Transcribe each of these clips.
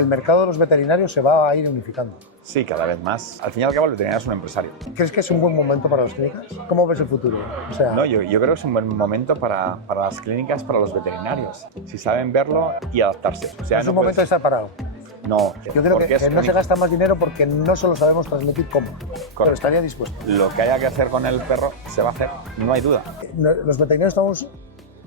que el mercado de los veterinarios se va a ir unificando. Sí, cada vez más. Al fin y al cabo, el veterinario es un empresario. ¿Crees que es un buen momento para las clínicas? ¿Cómo ves el futuro? O sea, No, yo creo que es un buen momento para las clínicas, para los veterinarios, si saben verlo y adaptarse. O sea, es no un momento de estar parado. No, Yo creo porque que no se gasta más dinero porque no solo sabemos transmitir cómo, pero estaría dispuesto. Lo que haya que hacer con el perro se va a hacer, no hay duda. Los veterinarios estamos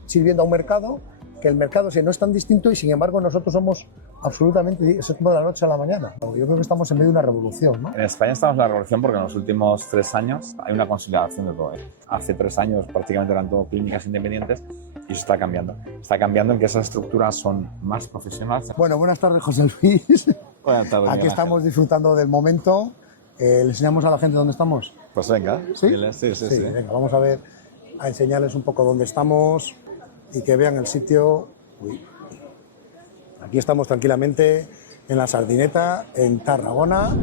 sirviendo a un mercado que el mercado no es tan distinto y sin embargo nosotros somos absolutamente, eso es como de la noche a la mañana. Yo creo que estamos en medio de una revolución, ¿no? En España estamos en la revolución porque en los últimos 3 años hay una consolidación de todo. Hace 3 años prácticamente eran todo clínicas independientes y eso está cambiando. Está cambiando en que esas estructuras son más profesionales. Bueno, buenas tardes, José Luis. Buenas tardes. Aquí estamos disfrutando del momento. ¿Le enseñamos a la gente dónde estamos? Pues venga. ¿Sí? Sí. Venga, vamos a enseñarles un poco dónde estamos y que vean el sitio. Uy. Aquí estamos tranquilamente en la Sardineta, en Tarragona.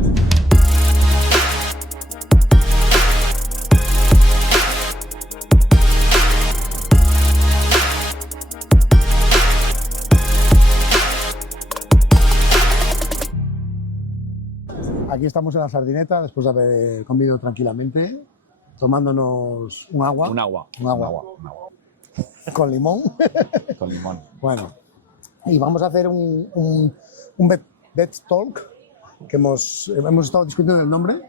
Aquí estamos en la Sardineta, después de haber comido tranquilamente, tomándonos un agua. Un agua. Con limón. Con limón. Bueno, y vamos a hacer un vet talk, que hemos estado discutiendo el nombre.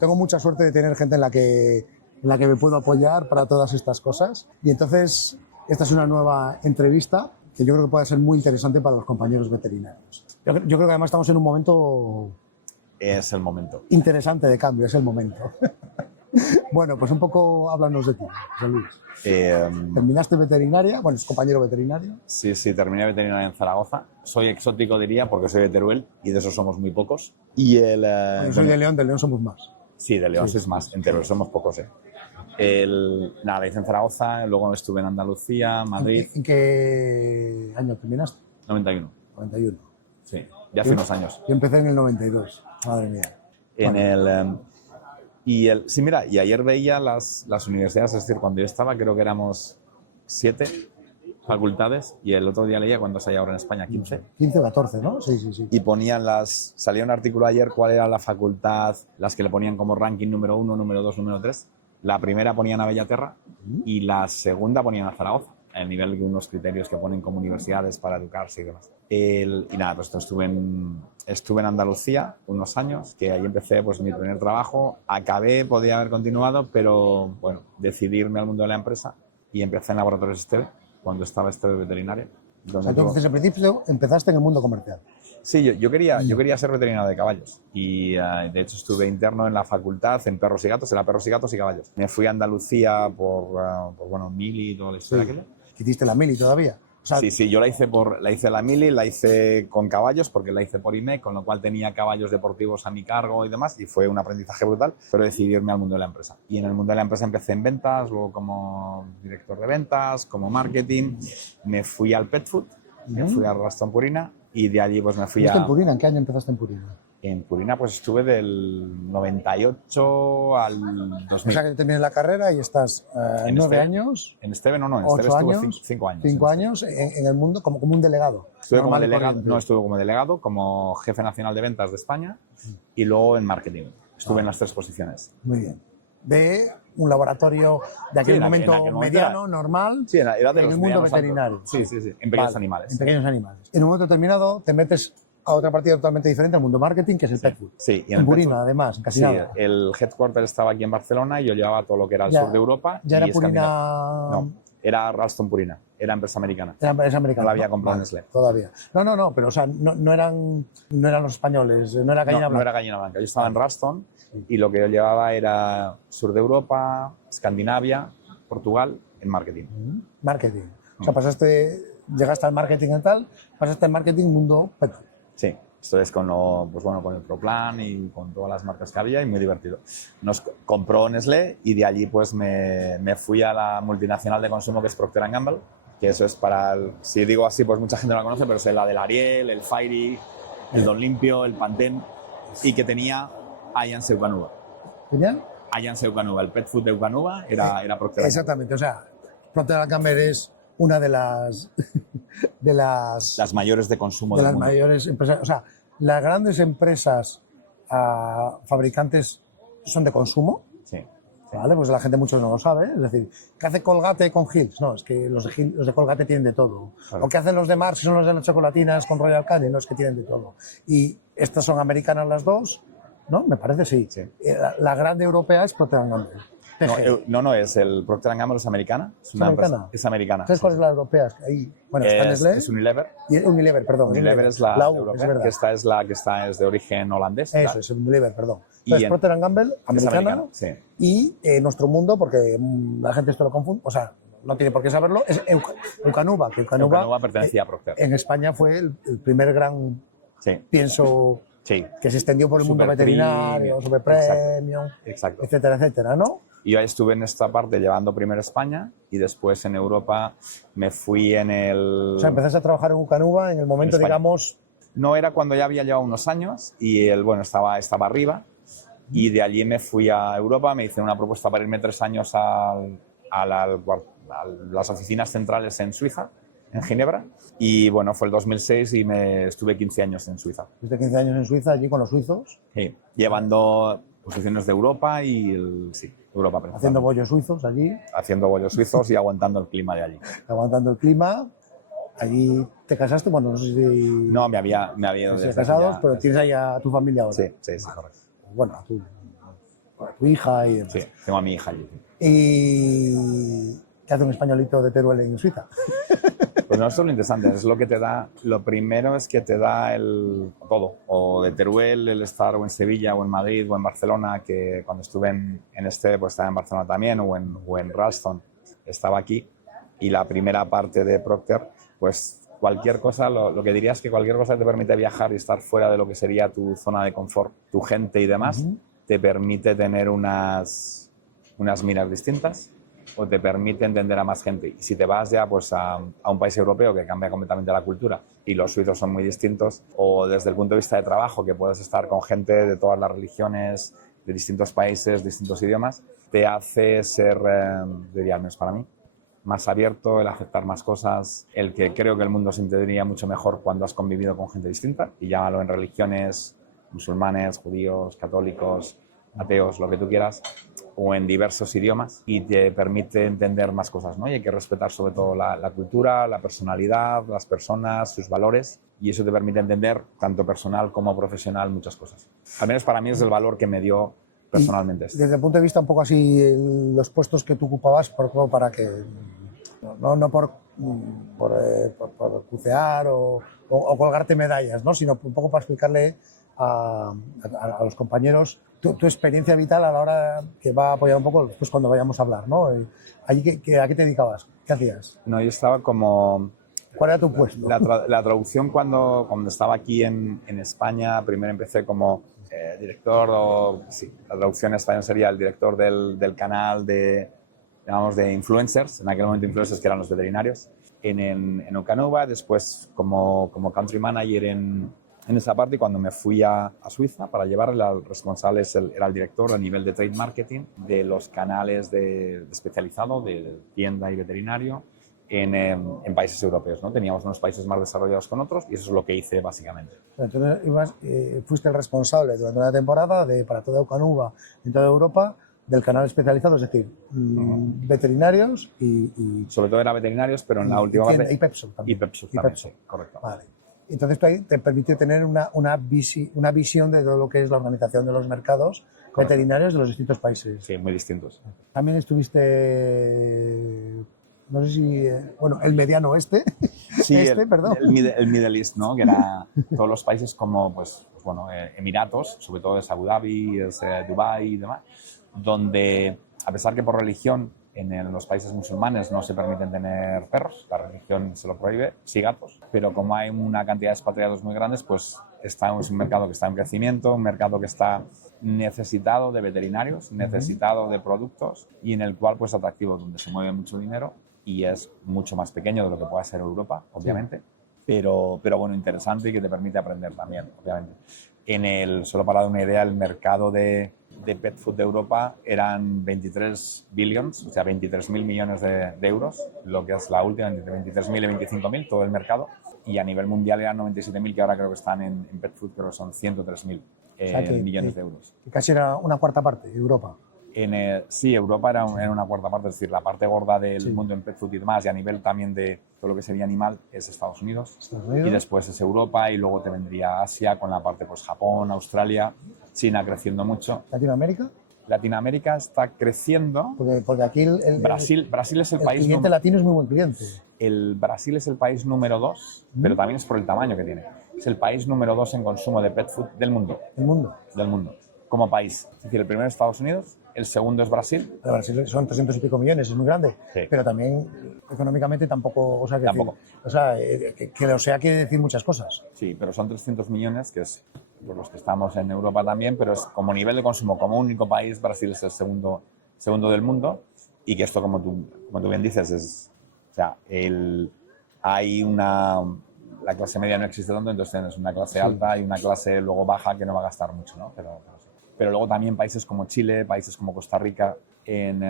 Tengo mucha suerte de tener gente en la que me puedo apoyar para todas estas cosas. Y entonces, esta es una nueva entrevista que yo creo que puede ser muy interesante para los compañeros veterinarios. Yo creo que además estamos en un momento... Es el momento. Interesante de cambio, es el momento. Bueno, pues un poco háblanos de ti, José Luis. ¿Terminaste veterinaria? Bueno, es compañero veterinario. Sí, terminé veterinaria en Zaragoza. Soy exótico, diría, porque soy de Teruel y de esos somos muy pocos. Y Yo soy de León somos más. Sí, de León es más, en Teruel somos pocos, Nada, hice en Zaragoza, luego estuve en Andalucía, Madrid. ¿En qué año terminaste? 91. 91. Sí, ya hace unos años. Yo empecé en el 92, madre mía. Sí, mira, y ayer veía las universidades, es decir, cuando yo estaba creo que éramos 7 facultades y el otro día leía cuántos hay ahora en España, 15. 15 o 14, ¿no? Sí. Y ponían salía un artículo ayer cuál era la facultad, las que le ponían como ranking número 1, número 2, número 3. La primera ponían a Bellaterra y la segunda ponían a Zaragoza, a nivel de unos criterios que ponen como universidades para educarse y demás. Y nada, pues estuve en Andalucía unos años, que ahí empecé pues mi primer trabajo. Acabé, podía haber continuado, pero bueno, decidí irme al mundo de la empresa y empecé en Laboratorios Esteve, cuando estaba Esteve Veterinaria. Entonces, al principio empezaste en el mundo comercial. Sí, yo quería ser veterinario de caballos y de hecho estuve interno en la facultad en perros y gatos, era perros y gatos y caballos. Me fui a Andalucía por mili y toda la historia aquella. ¿Hiciste la mili todavía? O sea, sí, yo la hice la mili, la hice con caballos porque la hice por IMEC, con lo cual tenía caballos deportivos a mi cargo y demás y fue un aprendizaje brutal, pero decidí irme al mundo de la empresa. Y en el mundo de la empresa empecé en ventas, luego como director de ventas, como marketing, me fui al pet food, me fui a Ralston Purina y de allí pues me fui a... ¿En Purina? ¿En qué año empezaste en Purina? En Purina pues estuve del 98 al 2000. O sea que terminé la carrera y estás 9 años. En Esteve no, en Esteve estuve 5 años. 5 años en el mundo como un delegado. Estuve como delegado, como jefe nacional de ventas de España y luego en marketing. Estuve en las 3 posiciones. Muy bien. De un laboratorio de aquel momento mediano, normal, sí, era de en el mundo veterinario. Sí, en pequeños animales. En pequeños animales. En un momento determinado te metes a otra partida totalmente diferente, al mundo marketing, que es el pet food. Sí, y en Purina, además, en casi nada. El headquarter estaba aquí en Barcelona y yo llevaba todo lo que era el sur de Europa. ¿Ya era Purina? No, era Ralston Purina, era empresa americana. Era empresa americana. No la había comprado Nestlé. Todavía. No, pero o sea, no eran los españoles, no era gallina blanca. No era gallina blanca, yo estaba en Ralston y lo que yo llevaba era sur de Europa, Escandinavia, Portugal, en marketing. Marketing. O sea, llegaste al marketing y tal, pasaste al marketing mundo pet food. Sí, esto es con el ProPlan y con todas las marcas que había y muy divertido. Nos compró Nestlé y de allí pues me fui a la multinacional de consumo que es Procter & Gamble, que eso es si digo así pues mucha gente no la conoce, pero es la del Ariel, el Fairy, el Don Limpio, el Pantene y que tenía Allianz Eukanuba. ¿Tenían? Allianz Eukanuba, el pet food de Eukanuba era Procter & Gamble. Exactamente, o sea, Procter & Gamble es una de las de las mayores de consumo de del las mundo. mayores empresas. O sea, las grandes empresas fabricantes son de consumo, Sí. ¿vale? Pues la gente mucho no lo sabe. Es decir, ¿qué hace Colgate con Hills? No, es que los de Colgate tienen de todo. Claro. ¿O qué hacen los de Mars, si son los de las chocolatinas con Royal Canin? No, es que tienen de todo. Y estas son americanas las dos, ¿no? Me parece, sí. Sí. La grande europea es Procter & Gamble. No, es el Procter & Gamble es americana. ¿Es americana? Es americana. ¿Sabes cuál es la europea? Ahí, bueno, está Nestlé. Es Unilever. Unilever, perdón. Unilever es la U, europea, es verdad. que esta es la que es de origen holandés. Eso, es Unilever, perdón. Y Entonces, Procter & Gamble, es americana, americana, sí. y Nuestro Mundo, porque la gente esto lo confunde, o sea, no tiene por qué saberlo, es Eukanuba, que Eukanuba pertenecía a Procter. En España fue el primer gran Sí. pienso Sí. que se extendió por el mundo Super veterinario, premium. super premium, Exacto. etcétera, etcétera, ¿no? Y yo estuve en esta parte llevando primero España y después en Europa me fui en el... O sea, empezaste a trabajar en Eukanuba en el momento, España. digamos... No era cuando ya había llevado unos años y estaba arriba y de allí me fui a Europa, me hice una propuesta para irme 3 años a las oficinas centrales en Suiza, en Ginebra, y bueno, fue el 2006 y estuve 15 años en Suiza. Desde 15 años en Suiza, allí con los suizos. Sí, llevando posiciones de Europa y Europa principalmente. Haciendo bollos suizos allí. Haciendo bollos suizos y aguantando el clima de allí. Aguantando el clima. Allí te casaste, bueno, no sé si... No, me había ido desde desde casados, ya, pero tienes ahí a tu familia ahora. Sí, correcto. Bueno, a tu hija y demás. Sí, tengo a mi hija allí. ¿Y qué hace un españolito de Teruel en Suiza? Pues no, esto es lo interesante, es lo que te da, lo primero es que te da el todo, o de Teruel, el estar o en Sevilla, o en Madrid, o en Barcelona, que cuando estuve pues estaba en Barcelona también, o en Ralston, estaba aquí, y la primera parte de Procter, pues cualquier cosa, lo que diría es que cualquier cosa que te permite viajar y estar fuera de lo que sería tu zona de confort, tu gente y demás, te permite tener unas miras distintas, o te permite entender a más gente. Y si te vas ya pues a un país europeo que cambia completamente la cultura y los suizos son muy distintos, o desde el punto de vista de trabajo, que puedes estar con gente de todas las religiones, de distintos países, distintos idiomas, te hace ser, diría, al menos para mí, más abierto, el aceptar más cosas, el que creo que el mundo se entendería mucho mejor cuando has convivido con gente distinta, y llámalo en religiones, musulmanes, judíos, católicos, ateos, lo que tú quieras, o en diversos idiomas, y te permite entender más cosas, ¿no? Y hay que respetar sobre todo la cultura, la personalidad, las personas, sus valores, y eso te permite entender, tanto personal como profesional, muchas cosas. Al menos para mí es el valor que me dio personalmente. Desde el punto de vista un poco así, los puestos que tú ocupabas, para que... No por bucear o colgarte medallas, ¿no? Sino un poco para explicarle a los compañeros tu experiencia vital a la hora que va a apoyar un poco después cuando vayamos a hablar, ¿no? Allí, ¿a qué te dedicabas? ¿Qué hacías? No, yo estaba como... ¿Cuál era tu puesto? La traducción cuando estaba aquí en España, primero empecé como director, la traducción en español sería el director del canal de influencers, en aquel momento influencers que eran los veterinarios, en Eukanuba, después como country manager en esa parte, y cuando me fui a Suiza para llevarle al responsable, era el director a nivel de trade marketing de los canales de especializado de tienda y veterinario en países europeos, ¿no? Teníamos unos países más desarrollados con otros y eso es lo que hice básicamente. Entonces fuiste el responsable durante una temporada para toda Eukanuba en toda Europa del canal especializado, es decir, veterinarios y... Sobre todo era veterinarios, pero en la última parte... Y Pepso también. Y Pepso también, sí, correcto. Vale. Entonces tú ahí te permite tener una visión de todo lo que es la organización de los mercados veterinarios de los distintos países. Sí, muy distintos. También estuviste, no sé si, el mediano oeste. Sí, perdón. El Middle East, ¿no? Que era todos los países como, Emiratos, sobre todo es Abu Dhabi, Dubái y demás, donde, a pesar que por religión en los países musulmanes no se permiten tener perros, la religión se lo prohíbe, sí gatos, pero como hay una cantidad de expatriados muy grandes, pues es un mercado que está en crecimiento, un mercado que está necesitado de veterinarios, necesitado de productos y en el cual pues atractivo, donde se mueve mucho dinero y es mucho más pequeño de lo que pueda ser Europa, obviamente, pero bueno, interesante y que te permite aprender también, obviamente. Solo para dar una idea, el mercado de de pet food de Europa eran 23 billions, o sea, 23.000 millones de euros, lo que es la última, entre 23.000 y 25.000, todo el mercado. Y a nivel mundial eran 97.000, que ahora creo que están en pet food, creo que son 103.000 millones de euros. Que casi era una cuarta parte de Europa. Sí, Europa era una cuarta parte, es decir, la parte gorda del mundo en pet food y demás, y a nivel también de todo lo que sería animal es Estados Unidos. Y después es Europa, y luego te vendría Asia con la parte, pues Japón, Australia, China creciendo mucho. ¿Latinoamérica? Latinoamérica está creciendo. Porque aquí Brasil es el país. El cliente latino es muy buen cliente. El Brasil es el país número 2, pero también es por el tamaño que tiene. Es el país número 2 en consumo de pet food del mundo. ¿El mundo? Del mundo, como país. Es decir, el primero es Estados Unidos, el segundo es Brasil. Pero Brasil son 300 y pico millones, es muy grande. Sí. Pero también económicamente tampoco. O sea, Tampoco. Que quiere decir muchas cosas. Sí, pero son 300 millones, que es por los que estamos en Europa también, pero es como nivel de consumo, como único país, Brasil es el segundo del mundo, y que esto, como tú bien dices, o sea, la clase media no existe tanto, entonces tienes una clase alta y una clase luego baja que no va a gastar mucho, ¿no? Pero luego también países como Chile, países como Costa Rica, en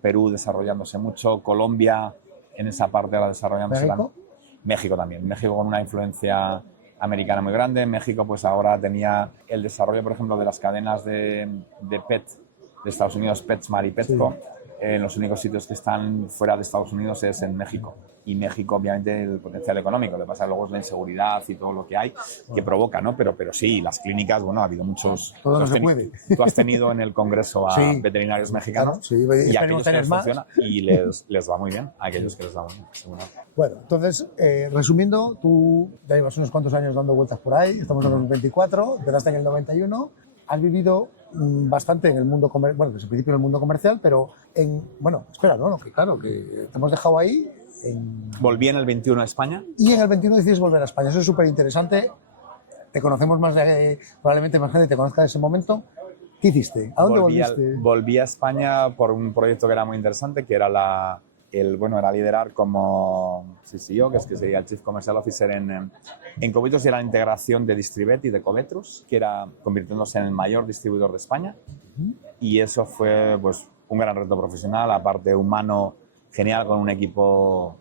Perú desarrollándose mucho, Colombia en esa parte ahora desarrollándose. ¿México? México también, México con una influencia americana muy grande. México pues ahora tenía el desarrollo, por ejemplo, de las cadenas de pet de Estados Unidos, PetSmart y Petco. Los únicos sitios que están fuera de Estados Unidos es en México. Y México, obviamente, el potencial económico. Lo que pasa luego es la inseguridad y todo lo que hay que provoca, ¿no? Pero sí, las clínicas, bueno, ha habido muchos... Todo no se puede. Tú has tenido en el Congreso a veterinarios mexicanos, claro, y a aquellos que les funciona y les va muy bien, a aquellos que les va muy bien, seguro. Bueno, entonces, resumiendo, tú ya llevas unos cuantos años dando vueltas por ahí, estamos en el 2024, empezaste en el 91, has vivido bastante en el mundo comercial, bueno, desde el principio en el mundo comercial, pero que te hemos dejado ahí. Volví en el 21 a España. Y en el 21 decides volver a España, eso es súper interesante, te conocemos probablemente más gente te conozca en ese momento. ¿Qué hiciste? ¿A dónde volviste? Volví a España por un proyecto que era muy interesante, que era era liderar como CCO, que sería el Chief Commercial Officer en Covetrus, y era la integración de Distribet y de Covetrus, que era convirtiéndose en el mayor distribuidor de España. Y eso fue pues un gran reto profesional, aparte humano, genial, con un equipo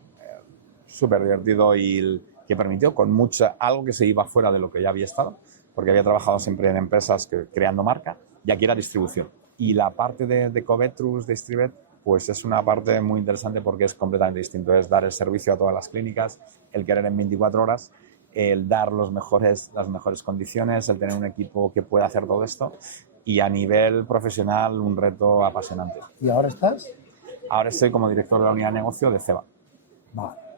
súper divertido y que permitió con algo que se iba fuera de lo que ya había estado, porque había trabajado siempre en empresas creando marca, y aquí era distribución. Y la parte de Covetrus, de Distribet, pues es una parte muy interesante porque es completamente distinto. Es dar el servicio a todas las clínicas, el querer en 24 horas, el dar las mejores condiciones, el tener un equipo que pueda hacer todo esto, y a nivel profesional un reto apasionante. ¿Y ahora estás? Ahora estoy como director de la unidad de negocio de Ceba,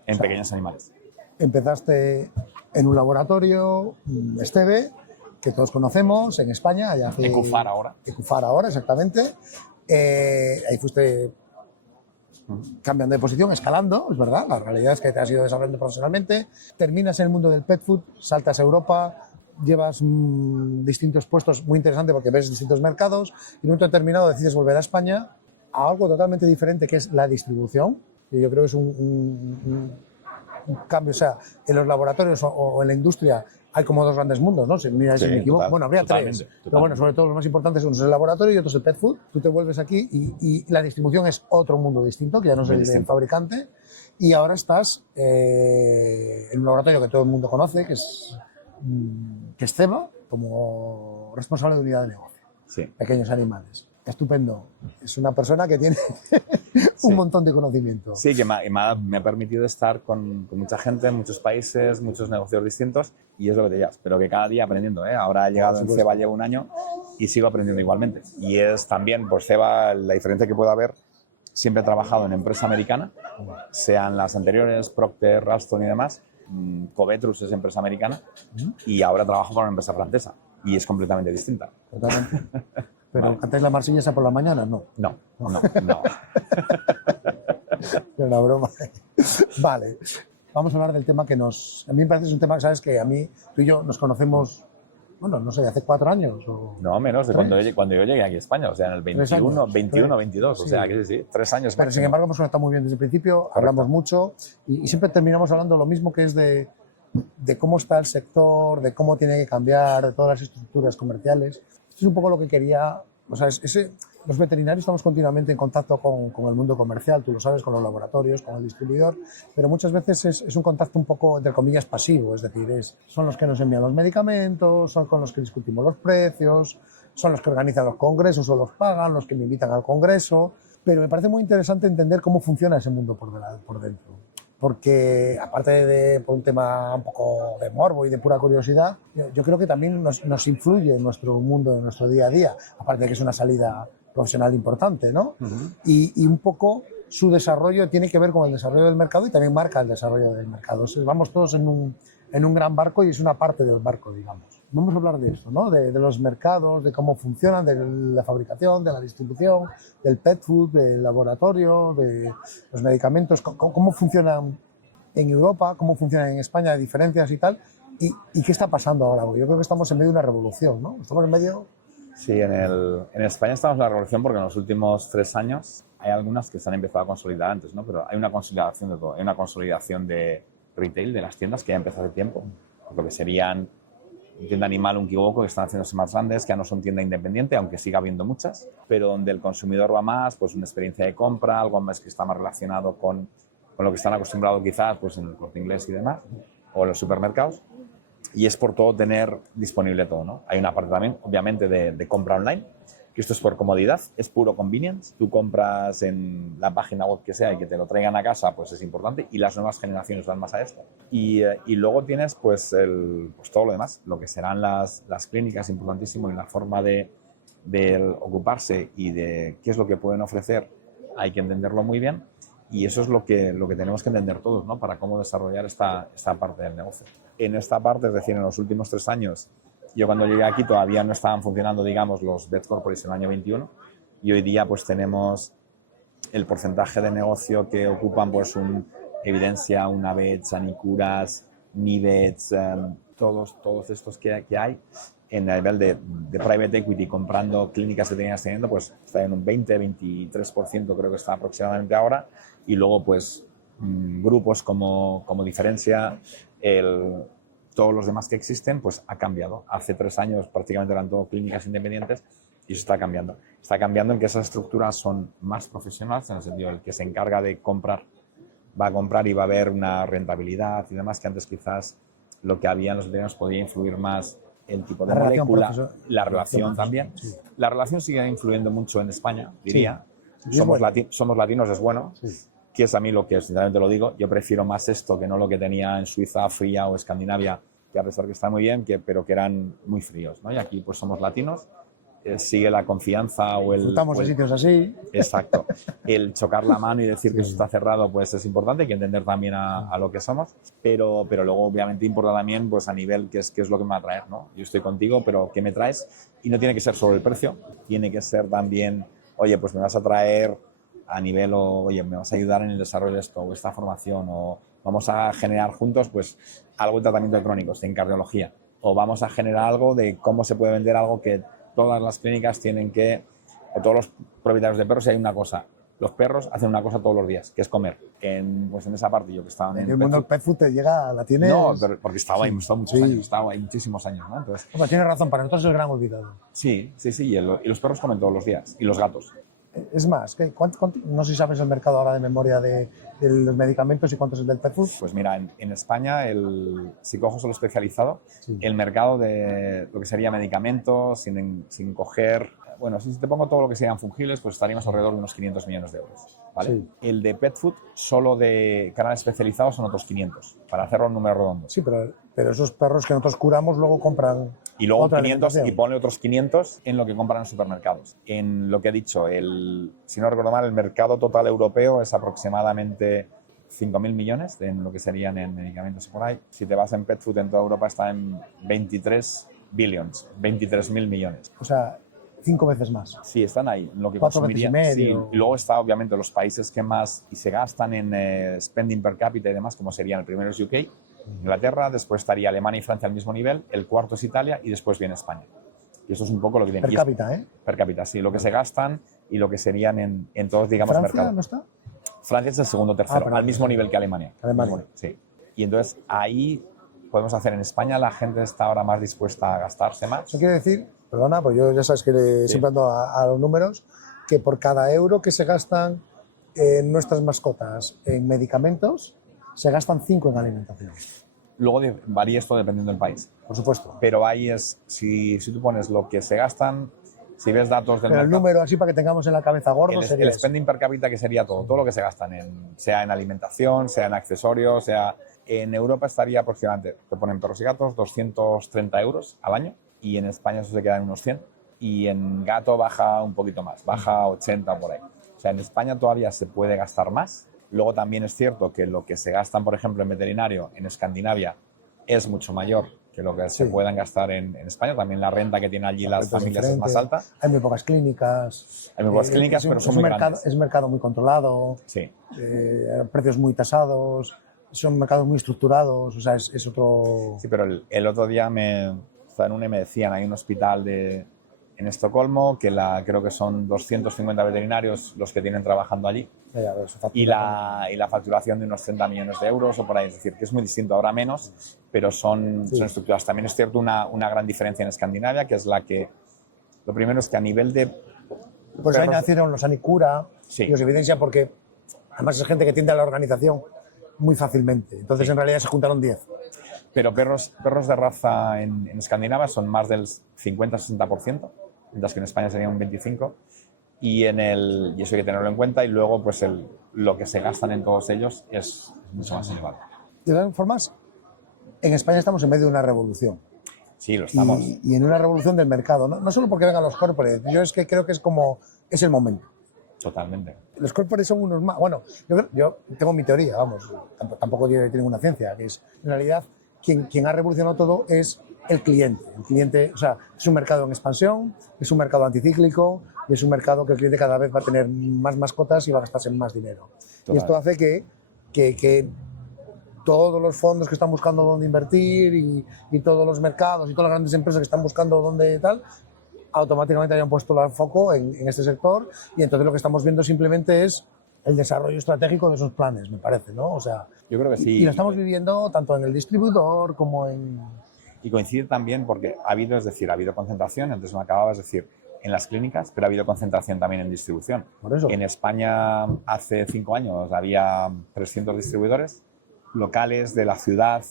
en pequeños animales. Empezaste en un laboratorio, Esteve, que todos conocemos en España. Ecufar ahora. Ecufar ahora, exactamente. Ahí fuiste cambiando de posición, escalando, es verdad. La realidad es que te has ido desarrollando profesionalmente. Terminas en el mundo del pet food, saltas a Europa, llevas distintos puestos muy interesantes porque ves distintos mercados, y en un momento determinado decides volver a España a algo totalmente diferente, que es la distribución. Y yo creo que es un cambio. O sea, en los laboratorios o en la industria hay como dos grandes mundos, ¿no? Si me equivoco. Bueno, habría tres. Pero bueno, sobre todo los más importantes, uno es el laboratorio y otro es el pet food. Tú te vuelves aquí y la distribución es otro mundo distinto, que ya no es el del fabricante. Y ahora estás en un laboratorio que todo el mundo conoce, que es Ceba, como responsable de unidad de negocio. Sí. Pequeños animales. Estupendo. Es una persona que tiene un montón de conocimiento. Sí, que me ha permitido estar con mucha gente, en muchos países, muchos negocios distintos, y es lo que te digas, pero que cada día aprendiendo, ¿eh? Ahora he llegado en Ceba, llevo un año y sigo aprendiendo igualmente. Y es también, por Ceba, la diferencia que puede haber. Siempre he trabajado en empresa americana, sean las anteriores, Procter, Ralston y demás. Covetrus es empresa americana, y ahora trabajo para una empresa francesa, y es completamente distinta. Totalmente. Pero ¿cantáis la marsellesa por la mañana? No. No. Es una broma. Vale. Vamos a hablar del tema que a mí me parece es un tema que sabes que a mí, tú y yo nos conocemos, bueno, no sé, hace 4 años o... No, menos de cuando yo llegué aquí a España, o sea, en el 21, 22, sí. O sea, que sí, 3 años. Pero sin embargo hemos conectado muy bien desde el principio, correcto. Hablamos mucho y siempre terminamos hablando lo mismo, que es de cómo está el sector, de cómo tiene que cambiar, de todas las estructuras comerciales. Esto es un poco lo que quería O sea, los veterinarios estamos continuamente en contacto con el mundo comercial, tú lo sabes, con los laboratorios, con el distribuidor, pero muchas veces es un contacto un poco, entre comillas, pasivo, es decir, son los que nos envían los medicamentos, son con los que discutimos los precios, son los que organizan los congresos o los pagan, los que me invitan al congreso, pero me parece muy interesante entender cómo funciona ese mundo por dentro. Porque aparte por un tema un poco de morbo y de pura curiosidad, yo creo que también nos influye en nuestro mundo, en nuestro día a día, aparte de que es una salida profesional importante, ¿no? Y un poco su desarrollo tiene que ver con el desarrollo del mercado y también marca el desarrollo del mercado. Vamos todos en un gran barco y es una parte del barco, digamos. Vamos a hablar de esto, ¿no? De los mercados, de cómo funcionan, de la fabricación, de la distribución, del pet food, del laboratorio, de los medicamentos, cómo funcionan en Europa, cómo funcionan en España, diferencias y tal, y qué está pasando ahora. Porque yo creo que estamos en medio de una revolución, ¿no? Estamos en medio... Sí, en España estamos en la revolución porque en los últimos 3 años hay algunas que se han empezado a consolidar antes, ¿no? Pero hay una consolidación de todo. Hay una consolidación de retail, de las tiendas, que ya empezó hace tiempo. Lo que serían tienda animal, un Kiwoko, que están haciéndose más grandes, que ya no son tienda independiente, aunque siga habiendo muchas, pero donde el consumidor va más, pues una experiencia de compra, algo más que está más relacionado con lo que están acostumbrados quizás pues en el Corte Inglés y demás, o en los supermercados, y es por todo tener disponible todo, ¿no? Hay una parte también, obviamente, de compra online, que esto es por comodidad, es puro convenience. Tú compras en la página web que sea y que te lo traigan a casa, pues es importante, y las nuevas generaciones van más a esto. Y luego tienes pues todo lo demás, lo que serán las clínicas, importantísimo, en la forma de ocuparse y de qué es lo que pueden ofrecer, hay que entenderlo muy bien, y eso es lo que tenemos que entender todos, ¿no? Para cómo desarrollar esta parte del negocio. En esta parte, es decir, en los últimos 3 años, yo cuando llegué aquí todavía no estaban funcionando, digamos, los vet corporates en el año 21, y hoy día pues tenemos el porcentaje de negocio que ocupan pues Evidencia, Unavets, Anicuras, Nivets, todos estos que hay en el nivel de private equity, comprando clínicas veterinarias teniendo, pues está en un 20-23% creo que está aproximadamente ahora, y luego pues grupos como Diferencia, todos los demás que existen, pues ha cambiado. Hace 3 años prácticamente eran todo clínicas independientes y eso está cambiando. Está cambiando en que esas estructuras son más profesionales, en el sentido el que se encarga de comprar va a comprar y va a haber una rentabilidad y demás, que antes quizás lo que había en los veterinarios podía influir más el tipo de molécula, la relación también. Sí. La relación sigue influyendo mucho en España, diría. Sí. Somos latinos, es bueno. Sí. Que es a mí lo que, sinceramente lo digo, yo prefiero más esto que no lo que tenía en Suiza fría o Escandinavia, que a pesar que está muy bien, pero que eran muy fríos, ¿no? Y aquí pues somos latinos, sigue la confianza o el... Disfrutamos de sitios así. Exacto. El chocar la mano y decir que eso está cerrado, pues es importante, hay que entender también a lo que somos, pero luego obviamente importa también pues a nivel qué es lo que me va a traer, ¿no? Yo estoy contigo, pero ¿qué me traes? Y no tiene que ser solo el precio, tiene que ser también, oye, pues me vas a traer a nivel, oye, me vas a ayudar en el desarrollo de esto, o esta formación, o vamos a generar juntos pues algo de tratamiento de crónicos, en cardiología, o vamos a generar algo de cómo se puede vender algo que todas las clínicas tienen que, o todos los propietarios de perros, y hay una cosa, los perros hacen una cosa todos los días, que es comer. Pues en esa parte yo que estaba en el mundo del pet food te llega, la tienes... No, porque estaba ahí, estaba ahí muchísimos años, ¿no? Entonces, pues tienes razón, para nosotros es el gran olvidado. Sí, y los perros comen todos los días, y los gatos. Es más, no sé si sabes el mercado ahora de memoria de los medicamentos y cuánto es el del pet food. Pues mira, en España, si cojo solo especializado, sí, el mercado de lo que sería medicamentos, sin coger... Bueno, si te pongo todo lo que sean fungibles, pues estaríamos alrededor de unos 500 millones de euros, ¿vale? Sí. El de pet food, solo de canales especializados, son otros 500, para hacerlo un número redondo. Sí, pero esos perros que nosotros curamos luego compran... Y luego 500, y pone otros 500 en lo que compran en supermercados. En lo que he dicho, si no recuerdo mal, el mercado total europeo es aproximadamente 5.000 millones, en lo que serían en medicamentos y por ahí. Si te vas en pet food, en toda Europa está en 23 billions, 23.000 millones. O sea, 5 veces más. Sí, están ahí, lo que 4 veces y medio. Sí, y luego está, obviamente, los países que más y se gastan en spending per cápita y demás, como serían el primero es UK, Inglaterra, después estaría Alemania y Francia al mismo nivel, el cuarto es Italia y después viene España. Y eso es un poco lo que tiene. Per cápita, ¿eh? Per cápita, sí, lo que se gastan y lo que serían en todos, digamos, mercados. mercados. ¿Francia no está? Francia es el segundo o tercero, al mismo nivel que Alemania. Alemania. Sí. Y entonces ahí podemos hacer en España, la gente está ahora más dispuesta a gastarse más. Eso quiere decir perdona, pues yo ya sabes que siempre ando a los números, que por cada euro que se gastan en nuestras mascotas en medicamentos, se gastan 5 en alimentación. Luego varía esto dependiendo del país. Por supuesto. Pero ahí es, si tú pones lo que se gastan, si ves datos del Pero el mercado, número, así para que tengamos en la cabeza gordo, sería el eso. spending per cápita, que sería todo lo que se gastan, sea en alimentación, sea en accesorios, sea en Europa estaría aproximadamente, te ponen perros y gatos, 230 euros al año, y en España eso se queda en unos 100, y en gato baja un poquito más, baja a 80 por ahí. O sea, en España todavía se puede gastar más. Luego también es cierto que lo que se gastan, por ejemplo, en veterinario en Escandinavia es mucho mayor que lo que se puedan gastar en España. También la renta que tienen allí las familias es más alta. Hay muy pocas clínicas. Hay muy pocas clínicas, pero son muy grandes. Es mercado muy controlado, Sí. Precios muy tasados, son mercados muy estructurados, o sea, es otro... Sí, pero el otro día estaba en un y me decían, hay un hospital en Estocolmo que creo que son 250 veterinarios los que tienen trabajando allí. Y la facturación de unos 30 millones de euros o por ahí, es decir, que es muy distinto, ahora menos, pero son estructuras. También es cierto una gran diferencia en Escandinavia, que es lo primero es que a nivel de... Pues ahí nacieron los Anicura, Sí. y os evidencia porque además es gente que tiende a la organización muy fácilmente, entonces en realidad se juntaron 10. Pero perros de raza en Escandinavia son más del 50-60%, mientras que en España sería un 25%. Y eso hay que tenerlo en cuenta, y luego pues lo que se gastan en todos ellos es mucho más elevado. De todas formas, en España estamos en medio de una revolución. Sí, lo estamos. Y en una revolución del mercado, no solo porque vengan los corporates, yo es que creo que es el momento. Totalmente. Los corporates son unos más... Bueno, yo tengo mi teoría, vamos, tampoco tiene ninguna ciencia, que es, en realidad, quien ha revolucionado todo es el cliente. El cliente, o sea, es un mercado en expansión, es un mercado anticíclico y es un mercado que el cliente cada vez va a tener más mascotas y va a gastarse más dinero. Total. Y esto hace que todos los fondos que están buscando dónde invertir y todos los mercados y todas las grandes empresas que están buscando dónde tal, automáticamente hayan puesto el foco en este sector, y entonces lo que estamos viendo simplemente es el desarrollo estratégico de esos planes, me parece, ¿no? O sea, yo creo que sí. Y lo estamos viviendo tanto en el distribuidor como en... Y coincide también porque ha habido concentración, antes me acababa, es decir, en las clínicas, pero ha habido concentración también en distribución. Por eso. En España hace 5 años había 300 distribuidores locales de la ciudad,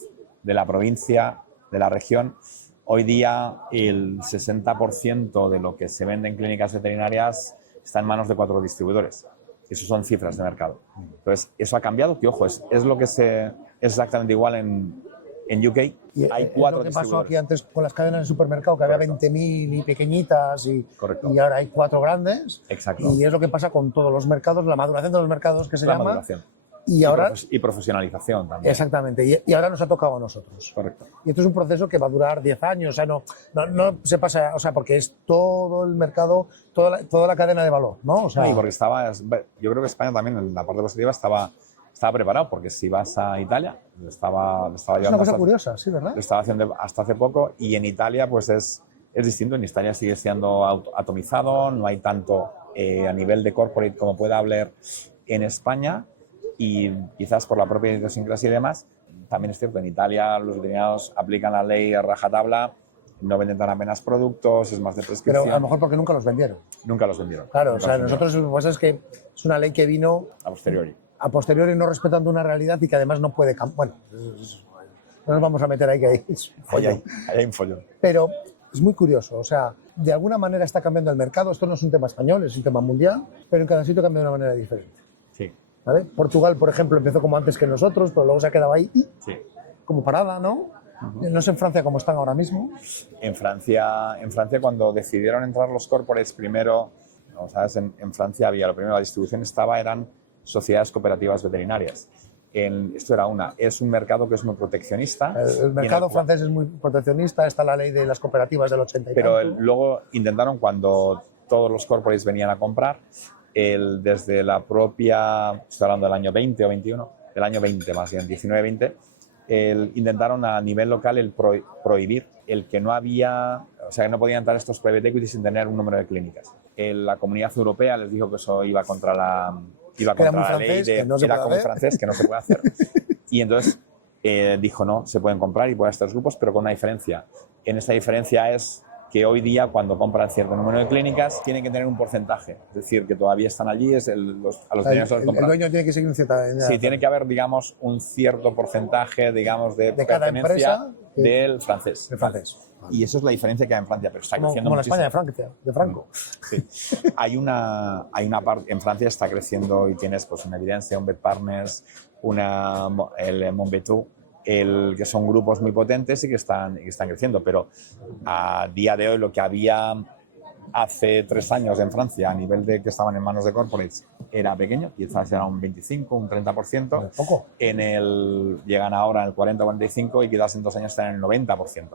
de la provincia, de la región. Hoy día el 60% de lo que se vende en clínicas veterinarias está en manos de 4 distribuidores. Eso son cifras de mercado. Entonces, eso ha cambiado, que ojo, es lo que es exactamente igual en UK. Y hay 4 lo que pasó distribuidores. aquí antes con las cadenas de supermercado, que Correcto. había 20.000 y pequeñitas, y ahora hay 4 grandes. Exacto. Y es lo que pasa con todos los mercados, la maduración de los mercados que se La llama. maduración. Y ahora... Y profesionalización también. Exactamente, y ahora nos ha tocado a nosotros. Correcto. Y esto es un proceso que va a durar 10 años, o sea, no se pasa, o sea, porque es todo el mercado, toda la cadena de valor, ¿no? O sea, Y porque yo creo que España también, en la parte positiva, estaba preparado, porque si vas a Italia, lo estaba llevando. Es una cosa curiosa, sí, ¿verdad? Lo estaba haciendo hasta hace poco, y en Italia pues es distinto. En Italia sigue siendo atomizado, no hay tanto a nivel de corporate como puede haber en España, y quizás por la propia idiosincrasia y demás. También es cierto, en Italia los veterinarios aplican la ley a rajatabla, no venden tan apenas productos, es más de prescripción. Pero a lo mejor porque nunca los vendieron. Nunca los vendieron. Claro, o sea, nosotros lo que pasa es que es una ley que vino a posteriori, no respetando una realidad y que además no puede cambiar. Bueno, no nos vamos a meter ahí, que ahí es un follón. Ahí hay un follón. Pero es muy curioso, o sea, de alguna manera está cambiando el mercado. Esto no es un tema español, es un tema mundial, pero en cada sitio cambia de una manera diferente. Sí. ¿Vale? Portugal, por ejemplo, empezó como antes que nosotros, pero luego se ha quedado ahí como parada, ¿no? No sé en Francia cómo están ahora mismo. En Francia cuando decidieron entrar los corporates primero, ¿no? ¿Sabes? En Francia había, lo primero, la distribución eran sociedades cooperativas veterinarias. Esto es un mercado que es muy proteccionista. El mercado francés es muy proteccionista, está la ley de las cooperativas del 80 y pero tanto. luego intentaron, cuando todos los corporates venían a comprar, desde la propia, estoy hablando del año 20 o 21, del año 20 más bien, 19-20, intentaron a nivel local prohibir el que no había, o sea, que no podían entrar estos private equity sin tener un número de clínicas. La Comunidad Europea les dijo que eso iba contra la ley de era como francés, que no se puede hacer. Y entonces dijo no, se pueden comprar y pueden estar grupos, pero con una diferencia. En esta diferencia es que hoy día cuando compran cierto número de clínicas tienen que tener un porcentaje, es decir, que todavía están allí, a los veterinarios El dueño tiene que seguir un cierta... Sí, tiene que haber, digamos, un cierto porcentaje, digamos, de cada pertenencia empresa del francés. El francés. Y eso es la diferencia que hay en Francia, pero está creciendo Como la muchísimo. España de Francia, de Franco. Sí. Hay una parte, en Francia está creciendo y tienes pues una Evidencia, un VetPartners, el Monbetou, que son grupos muy potentes y que están creciendo, pero a día de hoy lo que había hace 3 años en Francia a nivel de que estaban en manos de corporates era pequeño, quizás era un 25, un 30%. Poco. Llegan ahora al 40-45 y quizás en 2 años están en el 90%.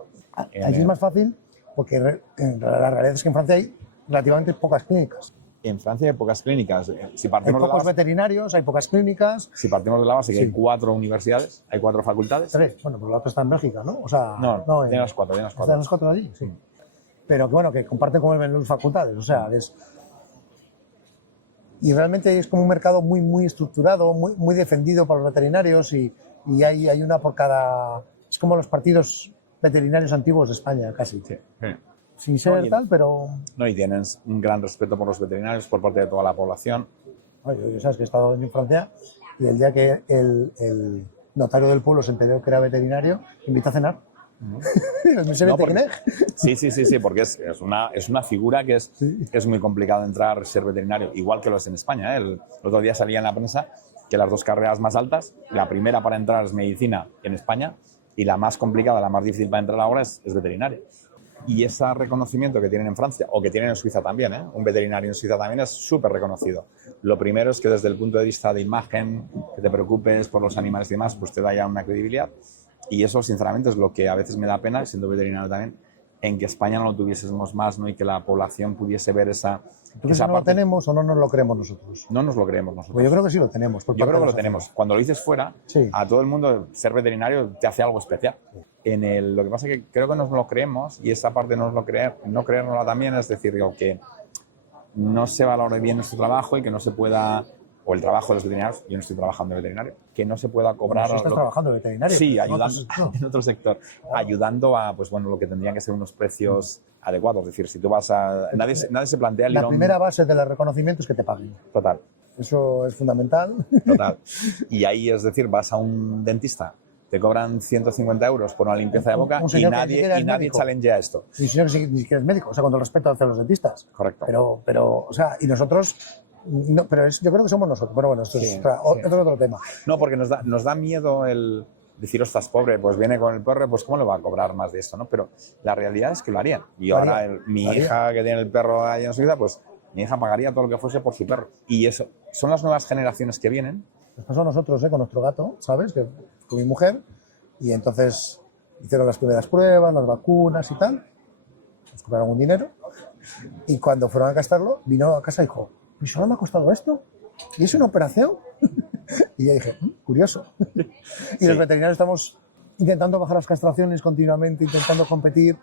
Allí es más fácil porque la realidad es que en Francia hay relativamente pocas clínicas. En Francia hay pocas clínicas. Si Hay partimos de la pocos base, veterinarios, hay pocas clínicas. si partimos de la base que Sí. hay 4 universidades, hay 4 facultades. 3. Bueno, pues la otra está en Bélgica, ¿no? O sea, No, en- tiene las 4, ¿Están los 4 allí? Sí. Pero que bueno, que comparten con el Benelux facultades. O sea, y realmente es como un mercado muy, muy estructurado, muy, muy defendido para los veterinarios y hay una por cada... Es como los partidos veterinarios antiguos de España, casi. Sí. Sin ser No, y- tal, pero... No, y tienen un gran respeto por los veterinarios por parte de toda la población. Oye, yo sabes que he estado en Francia y el día que el notario del pueblo se enteró que era veterinario, me invitó a cenar. El monsieur No, porque- veterinaire. Sí, porque es una figura que es muy complicado entrar, ser veterinario, igual que lo es en España. ¿Eh? El otro día salía en la prensa que las 2 carreras más altas, la primera para entrar es medicina en España y la más complicada, la más difícil para entrar ahora es veterinaria. Y ese reconocimiento que tienen en Francia, o que tienen en Suiza también, ¿eh? Un veterinario en Suiza también es súper reconocido. Lo primero es que desde el punto de vista de imagen, que te preocupes por los animales y demás, pues te da ya una credibilidad. Y eso, sinceramente, es lo que a veces me da pena, siendo veterinario también, en que España no lo tuviésemos más, ¿no? Y que la población pudiese ver esa ¿Tú crees que no lo parte. tenemos o no nos lo creemos nosotros? No nos lo creemos nosotros. Pues yo creo que sí lo tenemos. Yo creo que lo tenemos. Cuando lo dices fuera, Sí. a todo el mundo ser veterinario te hace algo especial. Lo que pasa es que creo que nos lo creemos y esa parte no creérnosla también, es decir, digo, que no se valore bien nuestro trabajo y que no se pueda, o el trabajo de los veterinarios, yo no estoy trabajando de veterinario, que no se pueda cobrar. ¿Estás trabajando de veterinario? Sí, pero ayudando no. en otro sector, ayudando a, pues bueno, lo que tendrían que ser unos precios adecuados. Es decir, si tú vas a... Nadie se plantea el ir La a un... primera base del reconocimiento es que te paguen. Total. Eso es fundamental. Total. Y ahí, es decir, vas a un dentista, te cobran 150 euros por una limpieza de boca Un y señor que ni siquiera nadie es médico. challengea esto. Y señor que ni siquiera es médico, o sea, con todo el respeto hacia los dentistas. Correcto. Pero, o sea, y nosotros, no, pero yo creo que somos nosotros. Pero bueno, esto es otro tema. No, porque nos da miedo el decir, ostras, pobre, pues viene con el perro, pues ¿cómo le va a cobrar más de esto? ¿No? Pero la realidad es que lo harían. Y Lo ahora haría. mi hija que tiene el perro ahí en Suiza, pues mi hija pagaría todo lo que fuese por su perro. Y eso son las nuevas generaciones que vienen. Nos pasó a nosotros, con nuestro gato, ¿sabes? Que, con mi mujer. Y entonces hicieron las primeras pruebas, las vacunas y tal. Nos cobraron un dinero. Y cuando fueron a gastarlo, vino a casa y dijo, ¿y solo me ha costado esto? ¿Y es una operación? Y yo dije, curioso. Y los veterinarios estamos intentando bajar las castraciones continuamente, intentando competir.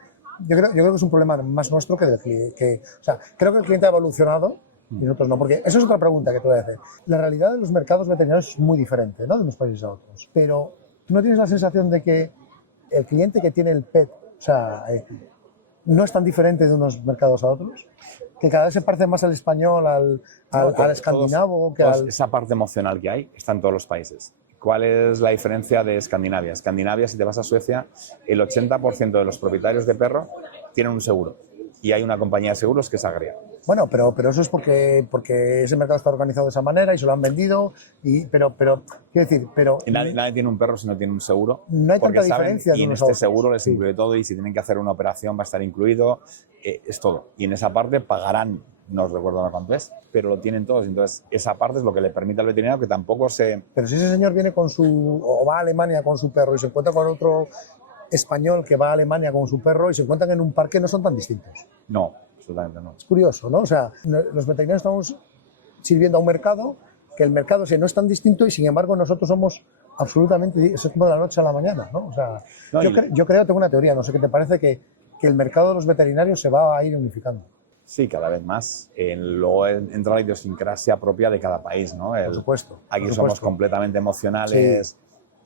Yo creo que es un problema más nuestro que del cliente. O sea, creo que el cliente ha evolucionado y nosotros no, porque eso es otra pregunta que te voy a hacer. La realidad de los mercados veterinarios es muy diferente, ¿no? De unos países a otros. Pero ¿tú no tienes la sensación de que el cliente que tiene el pet, o sea, no es tan diferente de unos mercados a otros? Que cada vez se parece más al español, al escandinavo, que al... Esa parte emocional que hay está en todos los países. ¿Cuál es la diferencia de Escandinavia? Escandinavia, si te vas a Suecia, el 80% de los propietarios de perro tienen un seguro. Y hay una compañía de seguros que es Agria. Bueno, pero eso es porque ese mercado está organizado de esa manera y se lo han vendido. Pero quiero decir, Y nadie tiene un perro si no tiene un seguro. No hay porque tanta saben, diferencia de y en unos este a otros. seguro les incluye todo y si tienen que hacer una operación va a estar incluido. Es todo. Y en esa parte pagarán, no os recuerdo cuánto es, pero lo tienen todos. Entonces, esa parte es lo que le permite al veterinario que tampoco se... Pero si ese señor viene o va a Alemania con su perro y se encuentra con otro español que va a Alemania con su perro y se encuentran en un parque, no son tan distintos. No, absolutamente no. Es curioso, ¿no? O sea, los veterinarios estamos sirviendo a un mercado que el mercado no es tan distinto y sin embargo nosotros somos absolutamente, eso es como de la noche a la mañana, ¿no? O sea, No, yo creo, tengo una teoría, no sé qué te parece, que el mercado de los veterinarios se va a ir unificando. Sí, cada vez más. Luego entra la idiosincrasia propia de cada país, ¿no? Por supuesto. Aquí por somos supuesto. completamente emocionales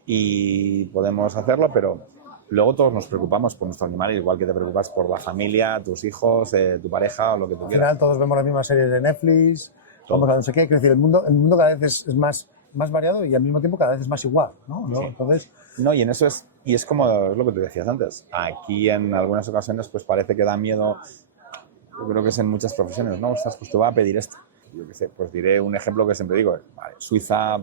y podemos hacerlo, pero luego todos nos preocupamos por nuestros animales, igual que te preocupas por la familia, tus hijos, tu pareja o lo que tú Al quieras. final todos vemos las mismas series de Netflix, Todo. vamos a no sé qué, quiero decir, el mundo cada vez es más variado y al mismo tiempo cada vez es más igual, ¿no? Sí. Entonces, No, y en eso es como es lo que tú decías antes. Aquí en algunas ocasiones pues parece que da miedo, yo creo que es en muchas profesiones, ¿no? Ostras, pues te voy a pedir esto. Yo qué sé, pues diré un ejemplo que siempre digo. Vale, Suiza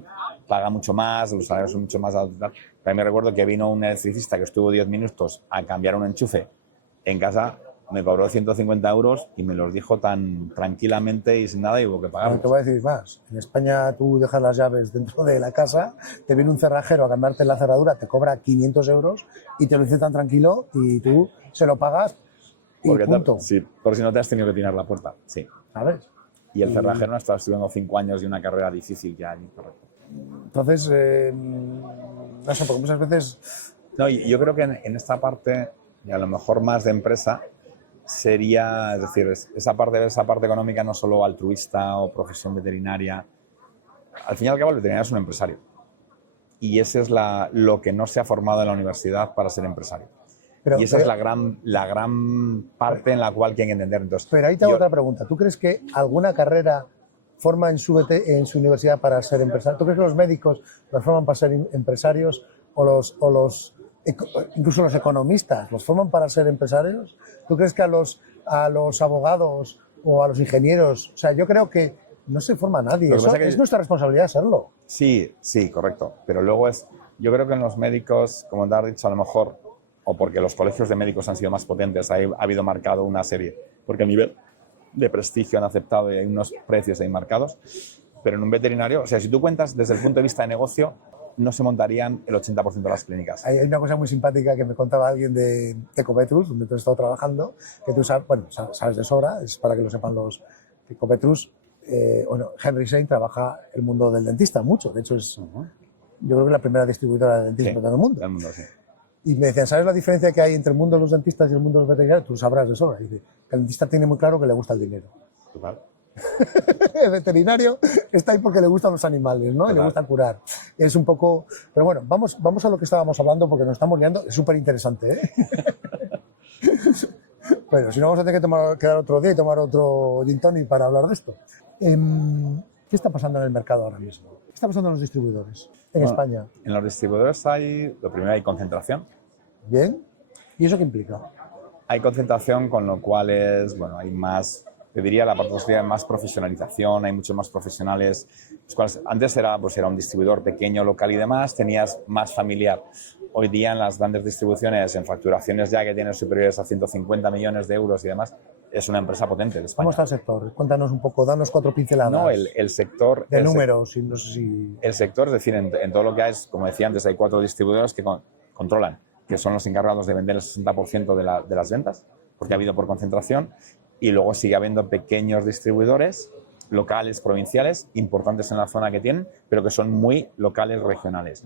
paga mucho más, los salarios son mucho más altos. También me recuerdo que vino un electricista que estuvo 10 minutos a cambiar un enchufe en casa, me cobró 150 euros y me los dijo tan tranquilamente y sin nada y hubo que pagar. te voy a decir más. En España tú dejas las llaves dentro de la casa, te viene un cerrajero a cambiarte la cerradura, te cobra 500 euros y te lo dice tan tranquilo y tú se lo pagas y Porque punto. sí, por si no te has tenido que tirar la puerta. Sí. ¿Sabes? Y el cerrajero no estaba estudiando 5 años y una carrera difícil ya. Correcto. Entonces, no sé, porque muchas veces... No, y yo creo que en esta parte, y a lo mejor más de empresa, sería, es decir, esa parte económica no solo altruista o profesión veterinaria. Al fin y al cabo, el veterinario es un empresario. Y ese es lo que no se ha formado en la universidad para ser empresario. Y esa es la gran parte en la cual hay que entender. Entonces, pero ahí te hago otra pregunta. ¿Tú crees que alguna carrera forma en su universidad para ser empresario? ¿Tú crees que los médicos los forman para ser empresarios incluso los economistas los forman para ser empresarios? ¿Tú crees que a los abogados o a los ingenieros? O sea, yo creo que no se forma nadie. Eso es nuestra responsabilidad serlo. Sí, correcto. Pero luego yo creo que en los médicos, como te has dicho, a lo mejor, o porque los colegios de médicos han sido más potentes, ha habido marcado una serie, porque a nivel de prestigio han aceptado y hay unos precios ahí marcados, pero en un veterinario, o sea, si tú cuentas desde el punto de vista de negocio, no se montarían el 80% de las clínicas. Hay una cosa muy simpática que me contaba alguien de Ecopetrus, donde tú has estado trabajando, que tú sabes de sobra, es para que lo sepan los Ecopetrus. Henry Schein trabaja el mundo del dentista mucho, de hecho yo creo que es la primera distribuidora de dentistas en el mundo. Del mundo, sí. Y me decían, ¿sabes la diferencia que hay entre el mundo de los dentistas y el mundo de los veterinarios? Tú sabrás de sobra. Dice, el dentista tiene muy claro que le gusta el dinero. Total. El veterinario está ahí porque le gustan los animales, ¿no? Y le gusta curar. Es un poco... Pero bueno, vamos a lo que estábamos hablando porque nos estamos liando. Es súper interesante, ¿eh? Bueno, si no vamos a tener que quedar otro día y tomar otro gin tonic para hablar de esto. ¿Qué está pasando en el mercado ahora mismo? ¿Qué está pasando en los distribuidores en España? En los distribuidores lo primero hay concentración. Bien. ¿Y eso qué implica? Hay concentración, con lo cual hay más, te diría la parte positiva, más profesionalización, hay muchos más profesionales. Antes era un distribuidor pequeño, local y demás, tenías más familiar. Hoy día en las grandes distribuciones, en facturaciones ya que tienen superiores a 150 millones de euros y demás, es una empresa potente de España. ¿Cómo está el sector? Cuéntanos un poco, danos 4 pinceladas. No, el sector... De números, no sé si... El sector, es decir, en todo lo que hay, como decía antes, hay 4 distribuidores que controlan, que son los encargados de vender el 60% de las ventas, porque ha habido por concentración, y luego sigue habiendo pequeños distribuidores locales, provinciales, importantes en la zona que tienen, pero que son muy locales, regionales.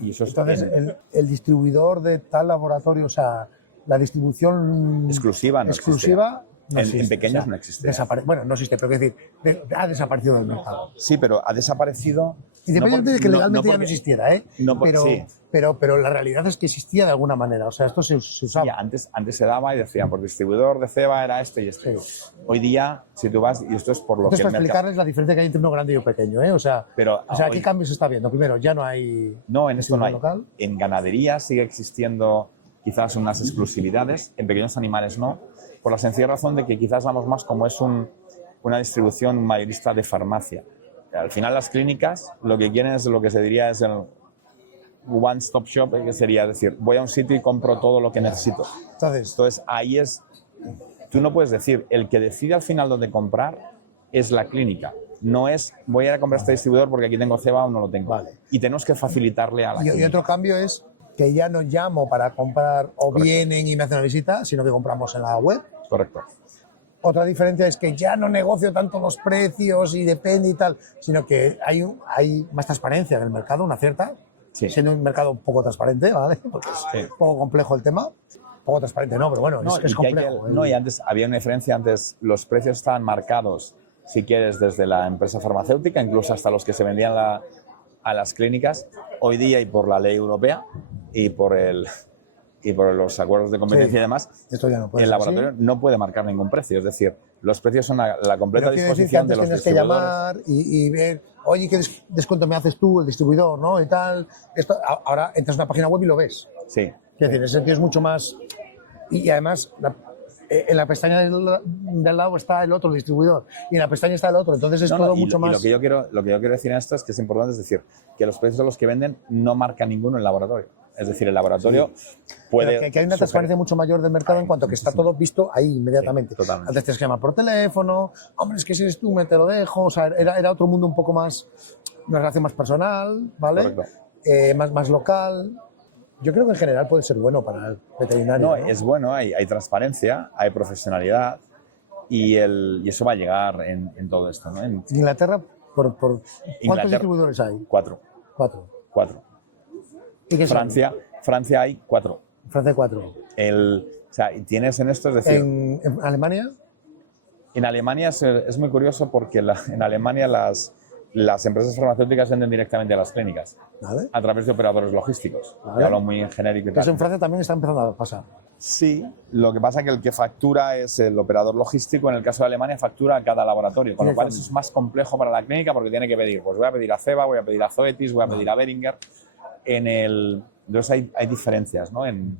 Y eso entonces, el distribuidor de tal laboratorio, o sea, la distribución exclusiva no existe. No existe, en pequeños no existe. Bueno, no existe, pero quiero decir, ha desaparecido del mercado. Sí, pero ha desaparecido... Independientemente de que legalmente ya no existiera, ¿eh? Sí. Pero la realidad es que existía de alguna manera, o sea, esto se usaba. Sí, antes se daba y decían, por distribuidor de ceba era esto y esto. Sí. Hoy día, si tú vas, y esto es por lo que el para explicarles la diferencia que hay entre uno grande y uno pequeño, ¿eh? O sea, ¿qué cambios se está viendo? Primero, ya no hay... No, en esto no hay. Local. En ganadería sigue existiendo quizás unas exclusividades, en pequeños animales no, por la sencilla razón de que quizás vamos más como es una distribución mayorista de farmacia. Al final las clínicas lo que quieren es lo que se diría es el one-stop shop, que sería decir, voy a un sitio y compro todo lo que necesito. Entonces ahí tú no puedes decir, el que decide al final dónde comprar es la clínica. No es, voy a ir a comprar este distribuidor porque aquí tengo ceba o no lo tengo. Vale. Y tenemos que facilitarle a la clínica. Y otro cambio es que ya no llamo para comprar o vienen y me hacen una visita, sino que compramos en la web. Correcto. Otra diferencia es que ya no negocio tanto los precios y depende y tal, sino que hay más transparencia en el mercado, una cierta, siendo un mercado un poco transparente, ¿vale? Porque es un poco complejo el tema. Poco transparente no, pero bueno, es complejo. Y antes había una diferencia, antes los precios estaban marcados, si quieres, desde la empresa farmacéutica, incluso hasta los que se vendían a las clínicas. Hoy día, y por la ley europea y por y por los acuerdos de competencia Sí. y demás, Esto ya no puede el ser laboratorio así. no puede marcar ningún precio. Es decir, los precios son a la completa Pero quiere decir que disposición antes de los tienes que distribuidores. llamar y ver, oye, ¿qué descuento me haces tú, el distribuidor, ¿no? Y tal. Esto, ahora entras a una página web y lo ves. Sí, Es decir, en ese sentido es mucho más... Y además, en la pestaña del lado está el otro distribuidor y en la pestaña está el otro. Entonces es no, no, todo y mucho más... lo que yo quiero decir en esto es que es importante, es decir, que los precios de los que venden no marca ninguno el laboratorio. Es decir, el laboratorio puede... Pero que hay una transparencia mucho mayor del mercado en cuanto que está todo visto ahí inmediatamente. Sí, totalmente. Antes tienes que llamar por teléfono, hombre, es que si eres tú, me te lo dejo. O sea, era otro mundo un poco más, una relación más personal, ¿vale? Correcto. Más local. Yo creo que en general puede ser bueno para el veterinario. No, ¿no? es bueno, hay transparencia, hay profesionalidad y eso va a llegar en todo esto, ¿no? En En Inglaterra, ¿cuántos Inglaterra, distribuidores hay? 4. 4. ¿Y qué son? Francia hay 4. Francia 4. O sea, y tienes en esto, es decir, ¿En Alemania? en Alemania es muy curioso porque en Alemania las empresas farmacéuticas venden directamente a las clínicas ¿Vale? a través de operadores logísticos. Vale. Yo hablo muy en genérico y Entonces tal. en Francia también está empezando a pasar. Sí, lo que pasa es que el que factura es el operador logístico. En el caso de Alemania factura a cada laboratorio, con lo cual eso es más complejo para la clínica porque tiene que pedir, pues voy a pedir a Ceva, voy a pedir a Zoetis, voy a pedir a Boehringer. Entonces hay diferencias, ¿no? En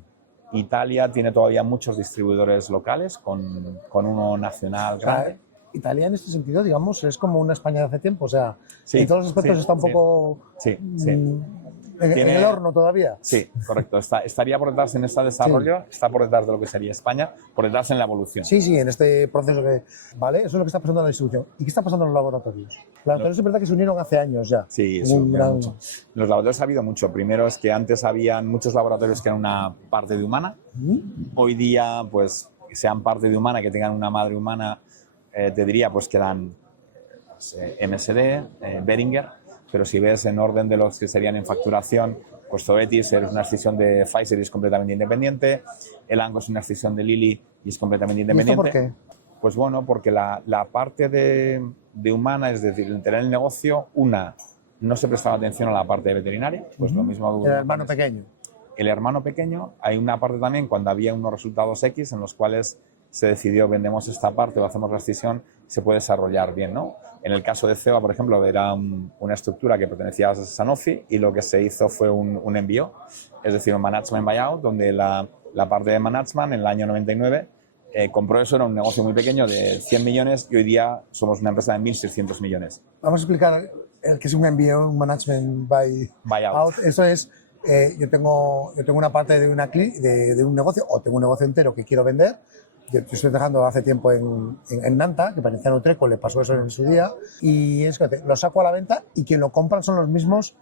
Italia tiene todavía muchos distribuidores locales con uno nacional grande. Italia en este sentido, digamos, es como una España de hace tiempo. O sea, Sí, en todos los aspectos sí, está un sí. poco Sí. en el horno todavía. Sí, correcto. Estaría por detrás en este desarrollo, está por detrás de lo que sería España, por detrás en la evolución. Sí, en este proceso que... ¿Vale? Eso es lo que está pasando en la distribución. ¿Y qué está pasando en los laboratorios? Los laboratorios es verdad que se unieron hace años ya. Sí, eso mucho. En los laboratorios ha habido mucho. Primero es que antes habían muchos laboratorios que eran una parte de humana. Hoy día, pues, que sean parte de humana, que tengan una madre humana, te diría, pues, que dan MSD, Boehringer, pero si ves en orden de los que serían en facturación, pues Zoetis es una escisión de Pfizer y es completamente independiente, Elanco es una escisión de Lilly y es completamente independiente. ¿Y esto por qué? Pues bueno, porque la parte de humana, es decir, el tener el negocio, no se prestaba atención a la parte de veterinaria, pues lo mismo... El hermano pequeño. El hermano pequeño, hay una parte también cuando había unos resultados X en los cuales se decidió vendemos esta parte o hacemos la escisión, se puede desarrollar bien, ¿no? En el caso de Ceva, por ejemplo, era una estructura que pertenecía a Sanofi y lo que se hizo fue un envío, es decir, un management buyout, donde la parte de management en el año 99 compró eso, era un negocio muy pequeño de 100 millones y hoy día somos una empresa de 1.600 millones. Vamos a explicar el que es un envío, un management buyout. Eso es, yo tengo una parte de un negocio o tengo un negocio entero que quiero vender. Yo estoy trabajando hace tiempo en Nanta, que parecía en Utreco, le pasó eso en su día, y es que lo saco a la venta y quien lo compran son los mismos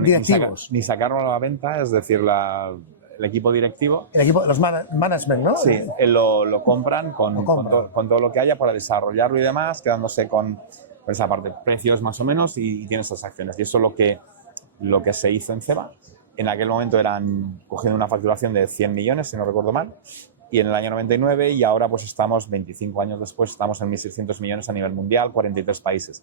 directivos. Ni sacarlo a la venta, es decir, el equipo directivo. El equipo, los management, ¿no? Sí, lo compran con todo lo que haya para desarrollarlo y demás, quedándose con esa parte, precios más o menos, y tienes esas acciones. Y eso es lo que se hizo en Ceva. En aquel momento eran cogiendo una facturación de 100 millones, si no recuerdo mal, y en el año 99, y ahora pues estamos, 25 años después, estamos en 1.600 millones a nivel mundial, 43 países.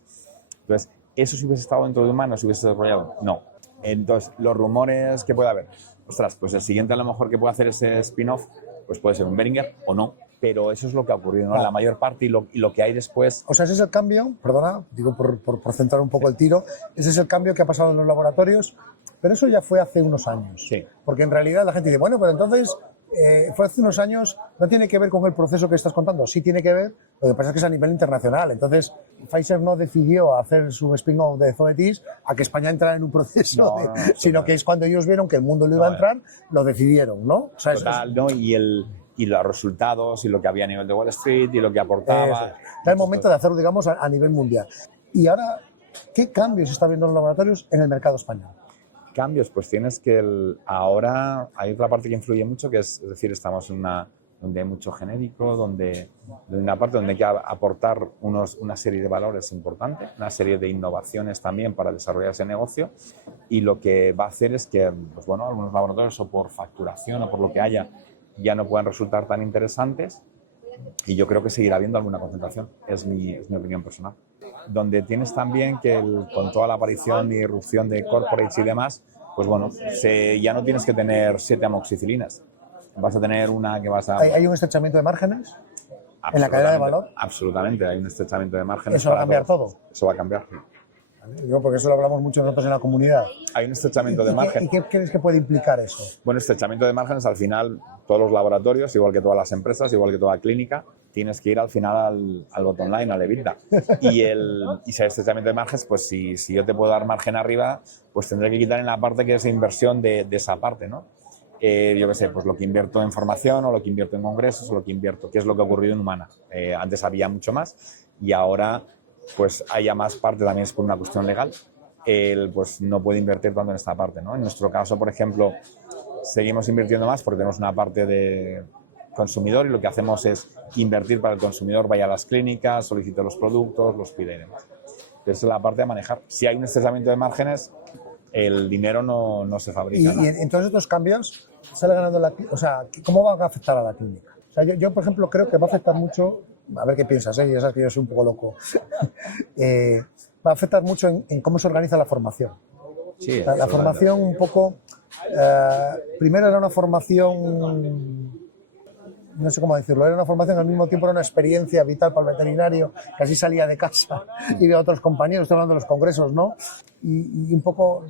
Entonces, ¿eso si hubiese estado dentro de humano, se hubiese desarrollado? No. Entonces, los rumores que puede haber, ostras, pues el siguiente a lo mejor que puede hacer ese spin-off, pues puede ser un Boehringer o no, pero eso es lo que ha ocurrido, ¿no? La mayor parte y lo que hay después. O sea, ese es el cambio, perdona, digo por centrar un poco el tiro, ese es el cambio que ha pasado en los laboratorios, pero eso ya fue hace unos años. Sí. Porque en realidad la gente dice, bueno, pero entonces fue hace unos años, no tiene que ver con el proceso que estás contando, sí tiene que ver, lo que pasa es que es a nivel internacional. Entonces, Pfizer no decidió hacer su spin-off de Zoetis a que España entrara en un proceso, sino que es cuando ellos vieron que el mundo lo iba a entrar, lo decidieron, ¿no? O sea, total, ¿no? Y los resultados y lo que había a nivel de Wall Street y lo que aportaba. Era el momento de hacerlo, digamos, a nivel mundial. Y ahora, ¿qué cambios está viendo en los laboratorios en el mercado español? Cambios, pues tienes que ahora hay otra parte que influye mucho, que es decir, estamos en donde hay mucho genérico, donde una parte donde hay que aportar una serie de valores importantes, una serie de innovaciones también para desarrollar ese negocio, y lo que va a hacer es que, pues bueno, algunos laboratorios o por facturación o por lo que haya ya no puedan resultar tan interesantes, y yo creo que seguirá habiendo alguna concentración, es mi opinión personal. Donde tienes también que con toda la aparición y irrupción de corporates y demás, pues bueno, ya no tienes que tener 7 amoxicilinas. vas a tener una que vas a... ¿Hay un estrechamiento de márgenes en la cadena de valor? Absolutamente, hay un estrechamiento de márgenes. ¿Eso va a cambiar todo? Eso va a cambiar. Digo, porque eso lo hablamos mucho nosotros en la comunidad. Hay un estrechamiento de márgenes. ¿Y qué crees que puede implicar eso? Bueno, estrechamiento de márgenes, al final, todos los laboratorios, igual que todas las empresas, igual que toda clínica, tienes que ir al final al bottom line, al EBITDA. Y si hay estrechamiento de márgenes, pues si yo te puedo dar margen arriba, pues tendré que quitar en la parte que es inversión de esa parte, ¿no? Yo qué sé, pues lo que invierto en formación o lo que invierto en congresos o lo que invierto, que es lo que ha ocurrido en Humana. Antes había mucho más y ahora pues haya más parte, también es por una cuestión legal, pues no puede invertir tanto en esta parte, ¿no? En nuestro caso, por ejemplo, seguimos invirtiendo más porque tenemos una parte de consumidor y lo que hacemos es invertir para el consumidor, vaya a las clínicas, solicite los productos, los pide y demás. Esa es la parte a manejar. Si hay un estrechamiento de márgenes, el dinero no se fabrica. Y en todos estos cambios, sale ganando o sea, ¿cómo va a afectar a la clínica? O sea, yo, por ejemplo, creo que va a afectar mucho, a ver qué piensas, ya sabes que yo soy un poco loco, va a afectar mucho en cómo se organiza la formación. Sí, La formación un poco, primero era una formación, no sé cómo decirlo, era una formación, al mismo tiempo era una experiencia vital para el veterinario, que así salía de casa y veía a otros compañeros, estoy hablando de los congresos, ¿no? Y un poco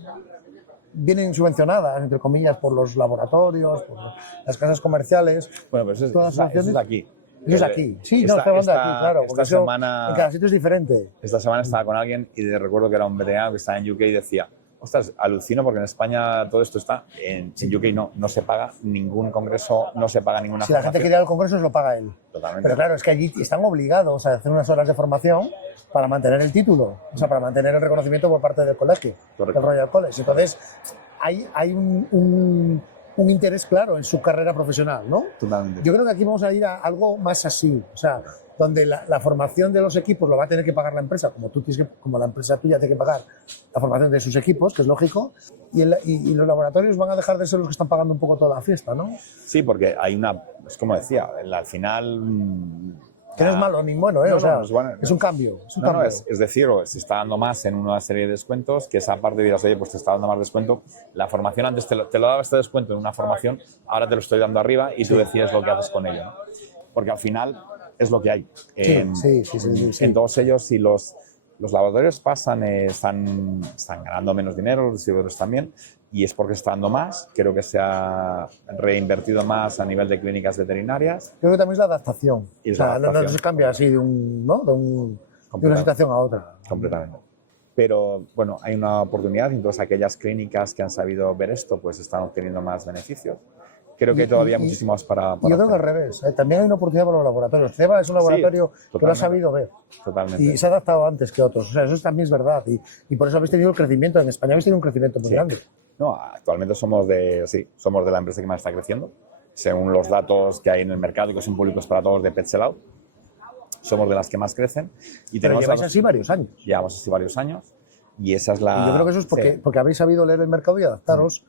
vienen subvencionadas, entre comillas, por los laboratorios, por las casas comerciales. Bueno, pero eso es de aquí. Eso es aquí. Sí, no, estoy hablando de aquí, claro. Porque esta semana, en cada sitio es diferente. Esta semana estaba con alguien y recuerdo que era un veterinario que estaba en UK y decía, ostras, alucino porque en España todo esto está, en UK no se paga ningún congreso, no se paga ninguna Si la gente quiere ir al congreso, se lo paga él. Totalmente. Pero claro, es que allí están obligados a hacer unas horas de formación para mantener el título, o sea, para mantener el reconocimiento por parte del colegio, Correcto. del Royal College. Entonces, hay un interés claro en su carrera profesional, ¿no? Totalmente. Yo creo que aquí vamos a ir a algo más así, o sea, donde la formación de los equipos lo va a tener que pagar la empresa, como la empresa tuya tiene que pagar la formación de sus equipos, que es lógico, y los laboratorios van a dejar de ser los que están pagando un poco toda la fiesta, ¿no? Sí, porque hay es como decía, al final... Que no es malo ni bueno, No, o sea, no, es bueno. es un cambio. Es un No, cambio. es decir, se está dando más en una serie de descuentos, que esa parte dirás, oye, pues te está dando más descuento. La formación antes te lo daba este descuento en una formación, ahora te lo estoy dando arriba y tú decides lo que haces con ello, ¿no? Porque al final es lo que hay. Sí. En todos ellos, si los laboratorios están ganando menos dinero, los distribuidores también, y es porque está dando más. Creo que se ha reinvertido más a nivel de clínicas veterinarias. Creo que también es la adaptación. Y o sea, no se cambia así de una situación a otra. Completamente. Pero bueno, hay una oportunidad y entonces aquellas clínicas que han sabido ver esto pues están obteniendo más beneficios. Creo que hay todavía muchísimos para yo creo que al revés. También hay una oportunidad para los laboratorios. CEBA es un laboratorio que lo ha sabido ver. Totalmente. Y se ha adaptado antes que otros. O sea, eso también es verdad. Y por eso habéis tenido el crecimiento. En España habéis tenido un crecimiento muy grande. No, actualmente somos de la empresa que más está creciendo. Según los datos que hay en el mercado y que son públicos para todos de PetSellout, somos de las que más crecen. Pero lleváis así varios años. Llevamos así varios años. Y esa es la... Y yo creo que eso es porque habéis sabido leer el mercado y adaptaros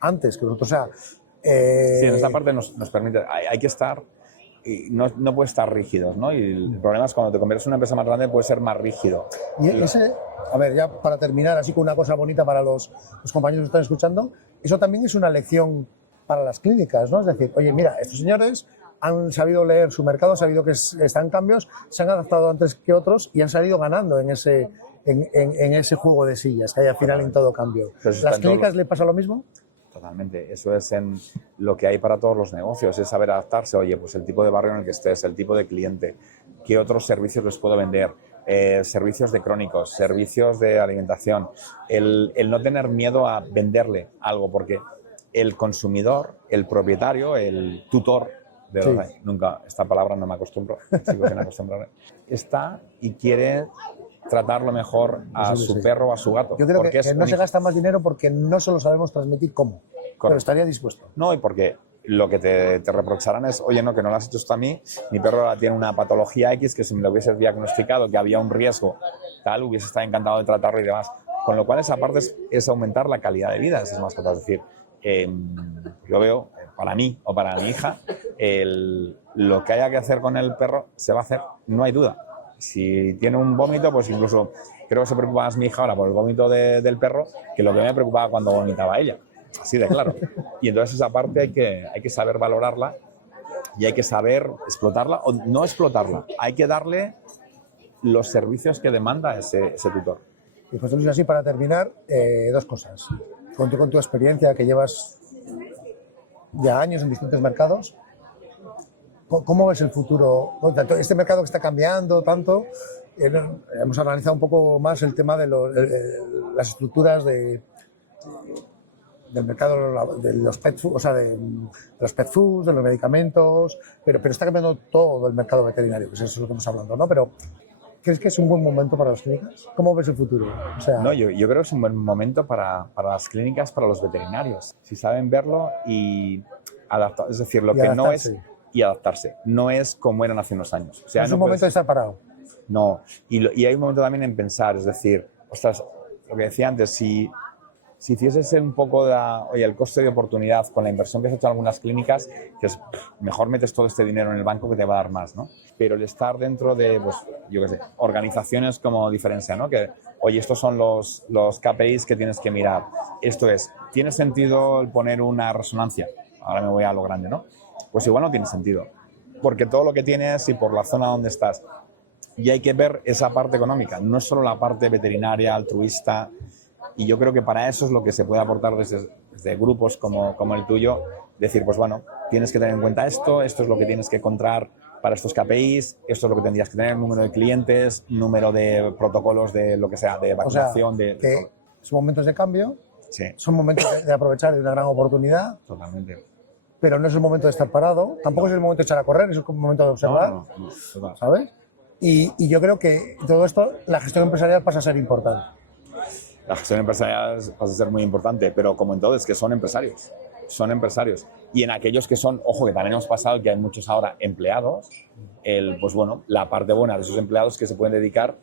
antes que nosotros. O sea, sí, en esta parte nos permite, hay que estar, y no puede estar rígidos, ¿no? Y el problema es cuando te conviertes en una empresa más grande, puede ser más rígido. Y a ver, ya para terminar, así con una cosa bonita para los compañeros que están escuchando, eso también es una lección para las clínicas, ¿no? Es decir, oye, mira, estos señores han sabido leer su mercado, han sabido que están en cambios, se han adaptado antes que otros y han salido ganando en ese juego de sillas que hay al final en todo cambio. ¿Las clínicas le pasa lo mismo? Totalmente, eso es en lo que hay para todos los negocios, es saber adaptarse, oye, pues el tipo de barrio en el que estés, el tipo de cliente, qué otros servicios les puedo vender, servicios de crónicos, servicios de alimentación, el no tener miedo a venderle algo, porque el consumidor, el propietario, el tutor, nunca, esta palabra no me acostumbro, sigo sin acostumbrarme, está y quiere tratar lo mejor a su perro o a su gato. Yo creo que no se gasta más dinero porque no se lo sabemos transmitir cómo. Correcto. Pero estaría dispuesto. No, y porque lo que te reprocharán es, oye, no, que no lo has hecho esto a mí, mi perro ahora tiene una patología X que si me lo hubieses diagnosticado, que había un riesgo, tal, hubiese estado encantado de tratarlo y demás. Con lo cual esa parte es aumentar la calidad de vida, esas mascotas. Es decir, yo veo, para mí o para mi hija, lo que haya que hacer con el perro se va a hacer, no hay duda. Si tiene un vómito, pues incluso creo que se preocupa más mi hija ahora por el vómito del perro que lo que me preocupaba cuando vomitaba ella. Así de claro. Y entonces esa parte hay que saber valorarla y hay que saber explotarla o no explotarla. Hay que darle los servicios que demanda ese tutor. Y José Luis, así para terminar, dos cosas. Con tu experiencia, que llevas ya años en distintos mercados, ¿cómo ves el futuro? Este mercado que está cambiando tanto, hemos analizado un poco más el tema de las estructuras del mercado de los pet food, o sea, de los pet foods, de los medicamentos, pero está cambiando todo el mercado veterinario, que es eso lo que estamos hablando, ¿no? Pero ¿crees que es un buen momento para las clínicas? ¿Cómo ves el futuro? O sea, no, yo creo que es un buen momento para las clínicas, para los veterinarios, si saben verlo y adaptar, es decir, lo que no es y adaptarse. No es como eran hace unos años. O sea, no es un momento de estar parado. No, y hay un momento también en pensar, es decir, ostras, lo que decía antes, si hicieses un poco el coste de oportunidad con la inversión que has hecho en algunas clínicas, que es mejor metes todo este dinero en el banco que te va a dar más, ¿no? Pero el estar dentro de, pues, yo qué sé, organizaciones como Diferencia, ¿no? Que, oye, estos son los KPIs que tienes que mirar. Esto es, ¿tiene sentido el poner una resonancia? Ahora me voy a lo grande, ¿no? Pues igual no tiene sentido, porque todo lo que tienes y por la zona donde estás, y hay que ver esa parte económica, no es solo la parte veterinaria, altruista, y yo creo que para eso es lo que se puede aportar desde grupos como el tuyo, decir, pues bueno, tienes que tener en cuenta esto es lo que tienes que encontrar para estos KPIs, esto es lo que tendrías que tener, número de clientes, número de protocolos de lo que sea, de vacunación. O sea, que son momentos de cambio, sí, son momentos de aprovechar de una gran oportunidad. Totalmente. Pero no es el momento de estar parado, tampoco es el momento de echar a correr, es el momento de observar, total. ¿sabes? Y yo creo que todo esto, la gestión empresarial pasa a ser importante. La gestión empresarial pasa a ser muy importante, pero como en todo es que son empresarios. Y en aquellos que son, ojo, que también hemos pasado que hay muchos ahora empleados, pues bueno, la parte buena de esos empleados que se pueden dedicar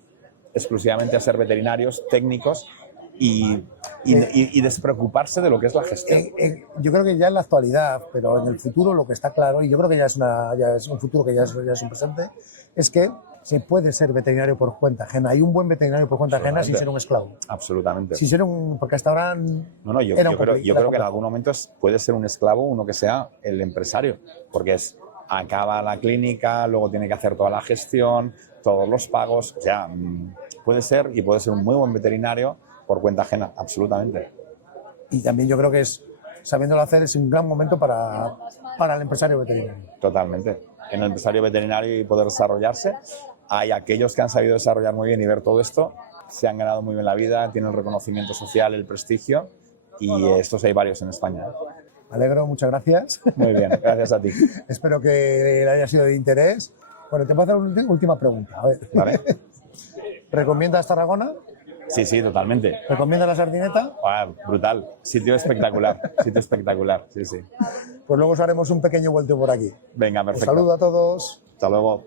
exclusivamente a ser veterinarios, técnicos y despreocuparse de lo que es la gestión. Yo creo que ya en la actualidad, pero en el futuro lo que está claro, y yo creo que ya es un futuro que ya es un presente, es que se puede ser veterinario por cuenta ajena. Hay un buen veterinario por cuenta ajena sin ser un esclavo. Absolutamente. Sin ser porque hasta ahora yo creo que en algún momento puede ser un esclavo uno que sea el empresario, porque acaba la clínica, luego tiene que hacer toda la gestión, todos los pagos, o sea, puede ser un muy buen veterinario por cuenta ajena, absolutamente. Y también yo creo que sabiéndolo hacer es un gran momento para el empresario veterinario. Totalmente. En el empresario veterinario y poder desarrollarse, hay aquellos que han sabido desarrollar muy bien y ver todo esto, se han ganado muy bien la vida, tienen el reconocimiento social, el prestigio, y estos hay varios en España. Me alegro, muchas gracias. Muy bien, gracias a ti. Espero que le haya sido de interés. Bueno, te voy a hacer una última pregunta. A ver. ¿Vale? ¿Recomiendas Tarragona? Sí, totalmente. ¿Recomiendas la Sardineta? Brutal. Sitio espectacular, sí. Pues luego os haremos un pequeño vuelto por aquí. Venga, perfecto. Un saludo a todos. Hasta luego.